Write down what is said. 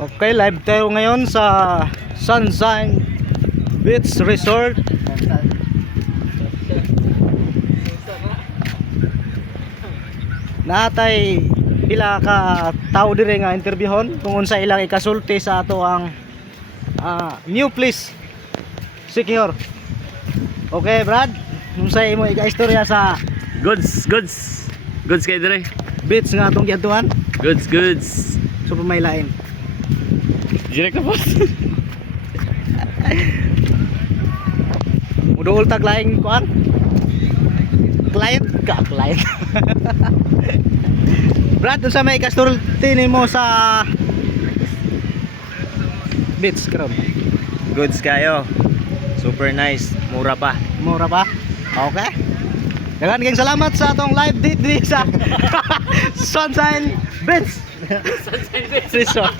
Okay, live tayo ngayon sa Sunshine Beach Resort. Natay pila ka tao dire nga interbyuhon kung unsa ilang ikasulti sa ato ang new place secure. Okay, Brad, unsa imo ika-istorya sa Goods kay dire. beach nga atong giadtuan? Goods. So may lain. Direct na boss. Muduol tag laing kuan? Client. Brad, unsa may ika-istorya nimo sa beach karon? Goods kayo. Super nice, mura pa. Mura ba? Okay. Dagan kayong salamat sa atong live date sa Sunshine Beach Resort.